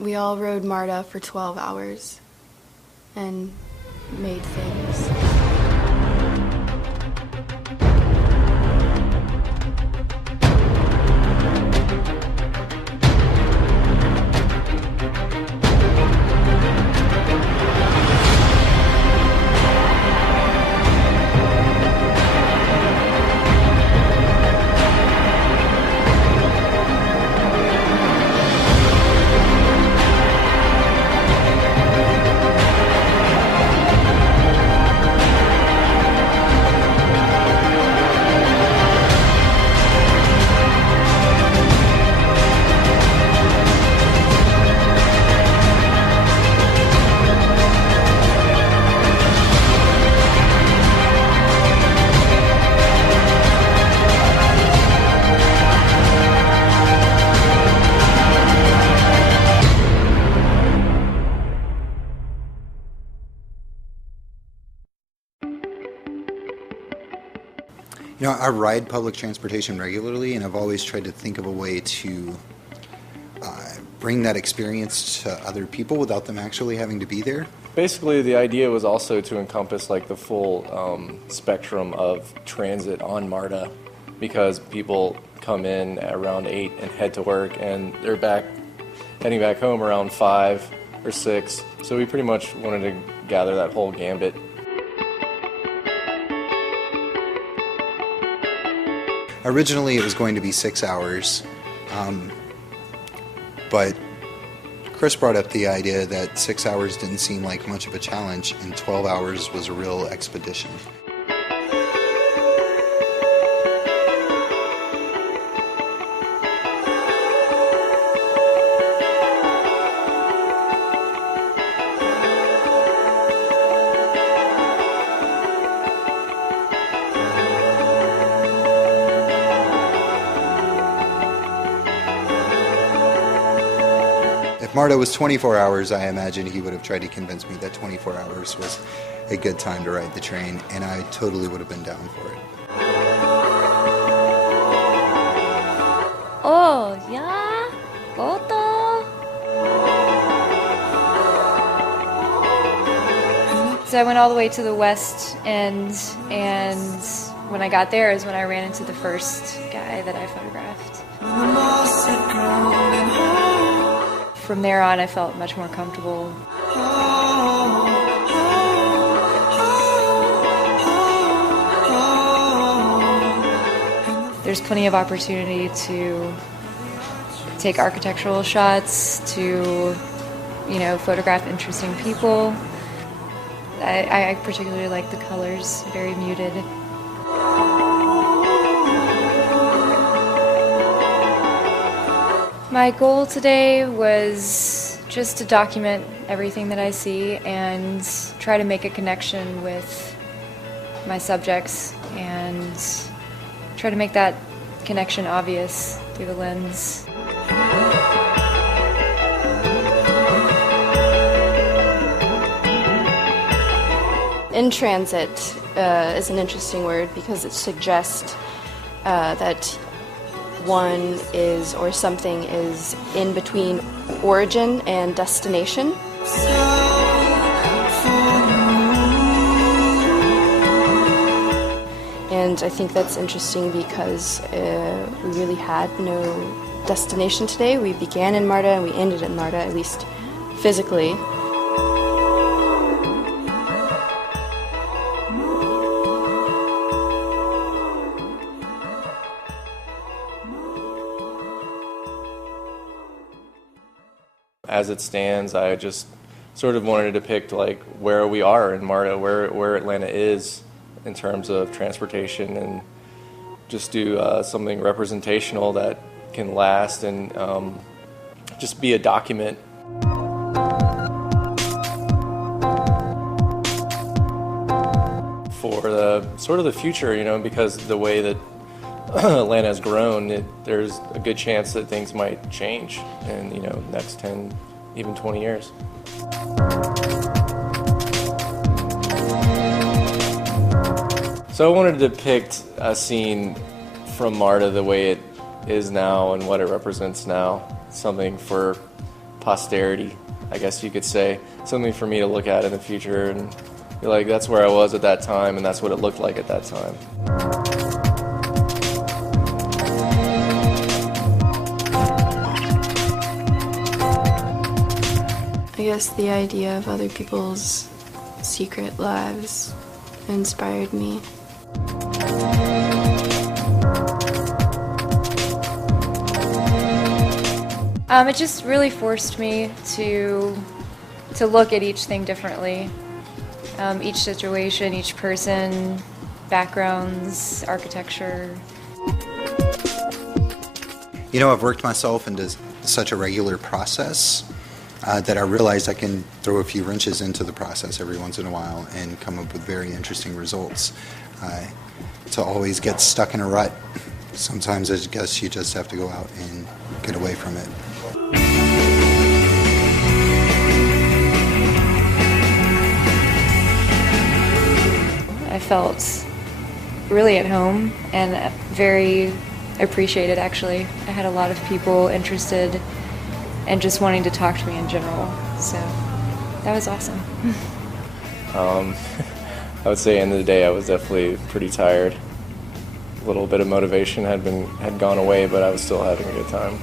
We all rode MARTA for 12 hours and made things. You know, I ride public transportation regularly, and I've always tried to think of a way to bring that experience to other people without them actually having to be there. Basically, the idea was also to encompass like the full spectrum of transit on MARTA, because people come in at around 8 and head to work, and they're heading back home around 5 or 6. So we pretty much wanted to gather that whole gambit. Originally, it was going to be 6 hours, but Chris brought up the idea that 6 hours didn't seem like much of a challenge, and 12 hours was a real expedition. If MARTA was 24 hours, I imagine he would have tried to convince me that 24 hours was a good time to ride the train, and I totally would have been down for it. Oh, yeah? Goto? So I went all the way to the west end, and when I got there is when I ran into the first guy that I photographed. From there on, I felt much more comfortable. There's plenty of opportunity to take architectural shots, to, photograph interesting people. I particularly like the colors, very muted. My goal today was just to document everything that I see and try to make a connection with my subjects and try to make that connection obvious through the lens. InTransit is an interesting word because it suggests that one is, or something is, in between origin and destination. And I think that's interesting because we really had no destination today. We began in MARTA and we ended in MARTA, at least physically. As it stands, I just sort of wanted to depict like where we are in MARTA, where Atlanta is in terms of transportation, and just do something representational that can last and just be a document. For the sort of the future, because the way that Atlanta has grown, there's a good chance that things might change in next 10, even 20 years. So I wanted to depict a scene from MARTA the way it is now and what it represents now, something for posterity, I guess you could say. Something for me to look at in the future and be like, that's where I was at that time, and that's what it looked like at that time. I guess the idea of other people's secret lives inspired me. It just really forced me to look at each thing differently. Each situation, each person, backgrounds, architecture. You know, I've worked myself into such a regular process that I realized I can throw a few wrenches into the process every once in a while and come up with very interesting results. To always get stuck in a rut, sometimes I guess you just have to go out and get away from it. I felt really at home and very appreciated, actually. I had a lot of people interested and just wanting to talk to me in general, so that was awesome. I would say, end of the day, I was definitely pretty tired. A little bit of motivation had gone away, but I was still having a good time.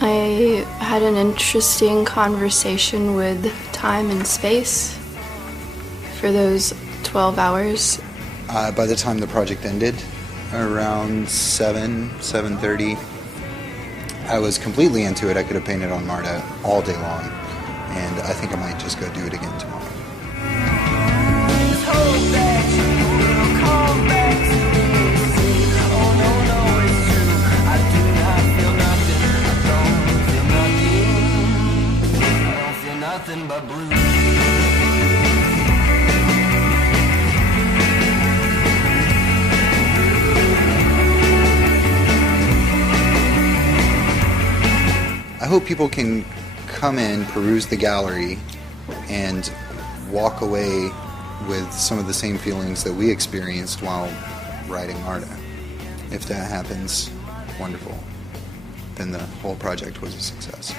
I had an interesting conversation with time and space for those 12 hours. By the time the project ended, around 7:30, I was completely into it. I could have painted on MARTA all day long, and I think I might just go do it again tomorrow. I hope people can come in, peruse the gallery, and walk away with some of the same feelings that we experienced while riding MARTA. If that happens, wonderful. Then the whole project was a success.